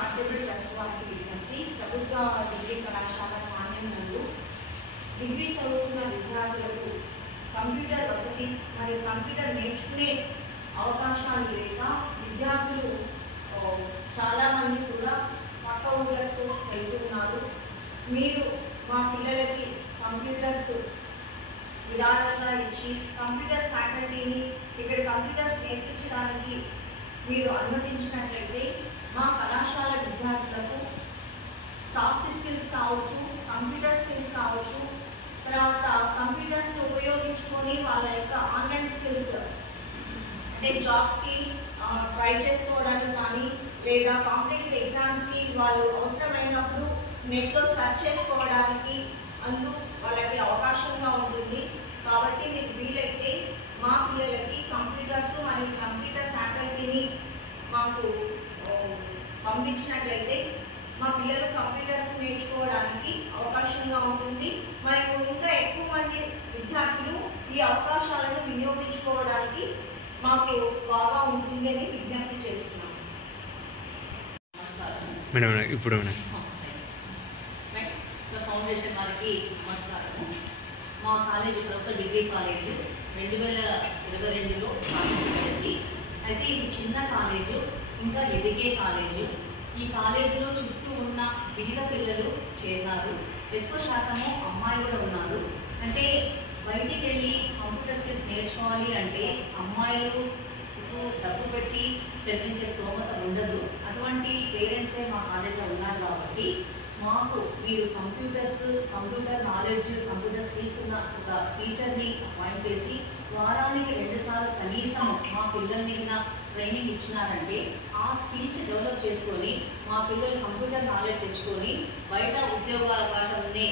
Constable trust వారికి విజ్ఞప్తి. ప్రభుత్వ డిగ్రీ కళాశాల మాన్యం నందు డిగ్రీ చదువుతున్న విద్యార్థులకు కంప్యూటర్ వసతి మరియు కంప్యూటర్ నేర్చుకునే అవకాశాలు లేక విద్యార్థులు చాలామంది కూడా పక్క ఊళ్ళకు వెళ్తున్నారు. మీరు మా పిల్లలకి కంప్యూటర్స్ విధానంగా ఇచ్చి కంప్యూటర్ ఫ్యాకల్టీని ఇక్కడ కంప్యూటర్స్ నేర్పించడానికి మీరు అనుమతించినట్లయితే మా కళాశాల విద్యార్థులకు సాఫ్ట్ స్కిల్స్ కావచ్చు, కంప్యూటర్ స్కిల్స్ కావచ్చు, తర్వాత కంప్యూటర్స్ని ఉపయోగించుకొని వాళ్ళ యొక్క ఆన్లైన్ స్కిల్స్ అంటే జాబ్స్కి ట్రై చేసుకోవడానికి కానీ లేదా కాంపిటేటివ్ ఎగ్జామ్స్కి వాళ్ళు అవసరమైనప్పుడు నెట్లో సెర్చ్ చేసుకోవడానికి వాళ్ళకి అవకాశంగా ఉంటుంది. కాబట్టి మీకు వీలైతే మా పిల్లలకి కంప్యూటర్స్ మరియు కంప్యూటర్ ఫ్యాకల్టీని మాకు పంపించినట్లయితే మా పిల్లలు కంప్యూటర్స్ నేర్చుకోవడానికి అవకాశంగా ఉంటుంది. మరియు ఇంకా ఎక్కువ మంది విద్యార్థులు ఈ అవకాశాలను వినియోగించుకోవడానికి మాకు బాగా ఉంటుంది అని విజ్ఞప్తి చేస్తున్నాం. ఇప్పుడు ఫౌండేషన్ వారికి నమస్కారము. మా కాలేజీ ప్రభుత్వ డిగ్రీ కాలేజు 2022లో ప్రారంభించింది. అయితే ఇది చిన్న కాలేజు, ఇంకా ఎదిగే కాలేజు. ఈ కాలేజీలో చుట్టూ ఉన్న వివిధ పిల్లలు చేరినారు. ఎక్కువ శాతము అమ్మాయిలు కూడా ఉన్నారు. అంటే బయటికి వెళ్ళి కంప్యూటర్ స్కిల్స్ నేర్చుకోవాలి అంటే అమ్మాయిలు డబ్బు పెట్టి చదివించే స్తోమత ఉండదు. అటువంటి పేరెంట్సే మా కాలేజీలో ఉన్నారు. కాబట్టి మాకు మీరు కంప్యూటర్ నాలెడ్జ్, కంప్యూటర్ స్కిల్స్ ఉన్న ఒక టీచర్ని అపాయింట్ చేసి వారానికి 2 సార్లు కనీసం మా పిల్లల్ని ట్రైనింగ్ ఇచ్చినారంటే ఆ స్కిల్స్ డెవలప్ చేసుకొని మా పిల్లలు కంప్యూటర్ నాలెడ్జ్ తెచ్చుకొని బయట ఉద్యోగ అవకాశాలన్నీ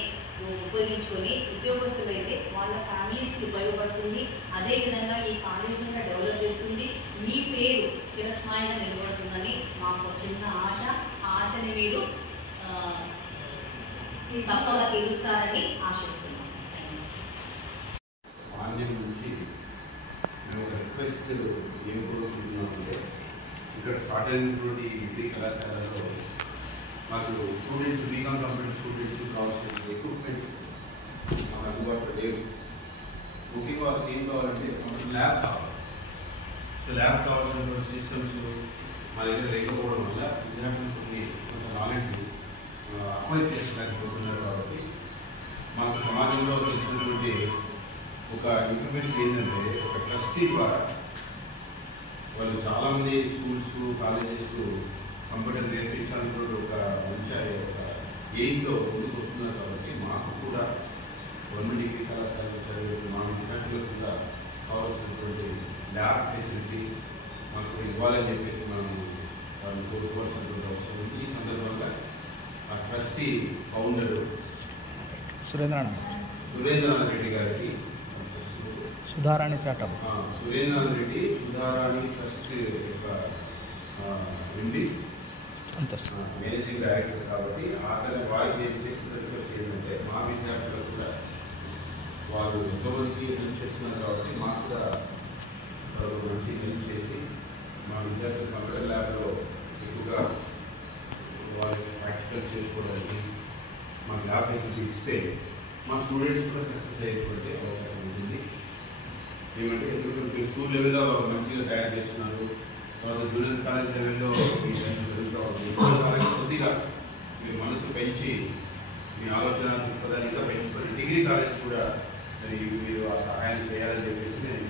ఉపయోగించుకొని ఉద్యోగస్తులైతే వాళ్ళ ఫ్యామిలీస్కి ఉపయోగపడుతుంది. అదేవిధంగా ఈ కాలేజ్ కూడా డెవలప్ చేస్తుంది. మీ పేరు చిరస్థాయిగా నిలబడుతుందని మాకు చిన్న ఆశ. ఆ ఆశని మీరు తప్పగా తీరుస్తారని ఆశిస్తున్నాం. ఆన్లైన్ నుంచి మేము ఒక రిక్వెస్ట్ ఏం కోరుకుంటున్నామంటే ఇక్కడ స్టార్ట్ అయినటువంటి డిగ్రీ కళాశాలలో మాకు స్టూడెంట్స్ బీకామ్ కంప్యూటర్ స్టూడెంట్స్ కావాల్సిన ఎక్విప్మెంట్స్ మాకు అందుబాటులో లేవు. ముఖ్యంగా వాళ్ళకి ఏం కావాలంటే కంప్యూటర్ ల్యాబ్ కావాలి. సో ల్యాబ్ కావాల్సినటువంటి సిస్టమ్స్ మా దగ్గర లేకపోవడం వల్ల విద్యార్థులు కొంత నాలెడ్జ్ అక్వైర్ చేసుకోలేకపోతున్నారు. కాబట్టి మాకు సమాజంలో తెలిసినటువంటి ఒక ఇన్ఫర్మేషన్ ఏంటంటే ఒక ట్రస్టీ ద్వారా వాళ్ళు చాలామంది స్కూల్స్, కాలేజెస్కు కంప్యూటర్ నేర్పించాలనుకున్న ఒక మంచి ఒక ఎయిమ్తో ముందుకు వస్తున్నారు. కాబట్టి మాకు కూడా గవర్నమెంట్ డిగ్రీ కళాశాలలో చదివే మా విద్యార్థులకు కూడా కావాల్సినటువంటి ల్యాబ్ ఫెసిలిటీ మాకు ఇవ్వాలని చెప్పేసి మనం కోరుకోవాల్సినటువంటి అవసరం ఉంది. ఈ సందర్భంగా ఆ ట్రస్టీ ఫౌండర్ సురేంద్రనాథ్ రెడ్డి గారికి, సుధారాణి చాటం సురేంద్రనాథ్ రెడ్డి సుధారాణి ట్రస్ట్ యొక్క ఎండి మేనేజింగ్ డైరెక్టర్. కాబట్టి అతని వారికి ఏం చేసిన రిక్వెస్ట్ ఏంటంటే మా విద్యార్థులకు కూడా వాళ్ళు ఎంతోమందికి హెల్ప్ చేస్తున్నారు. కాబట్టి మాకు కూడా మంచి హెల్ప్ చేసి మా విద్యార్థులు కంప్యూటర్ ల్యాబ్లో ఎక్కువగా వాళ్ళకి ప్రాక్టికల్ చేసుకోవడానికి మాకు ల్యాబ్ ఫెసిలిటీ ఇస్తే మా స్టూడెంట్స్ కూడా సక్సెస్ అయ్యేటువంటి అవకాశం ఉంటుంది. ఏమంటే ఎందుకంటే స్కూల్ లెవెల్లో మంచిగా తయారు చేస్తున్నారు. తర్వాత జూనియర్ కాలేజ్ లెవెల్లో కొద్దిగా మీరు మనసు పెంచి మీ ఆలోచన దృక్పథాన్ని ఇంకా పెంచుకొని డిగ్రీ కాలేజ్ కూడా మరి మీరు ఆ సహాయం చేయాలని చెప్పేసి నేను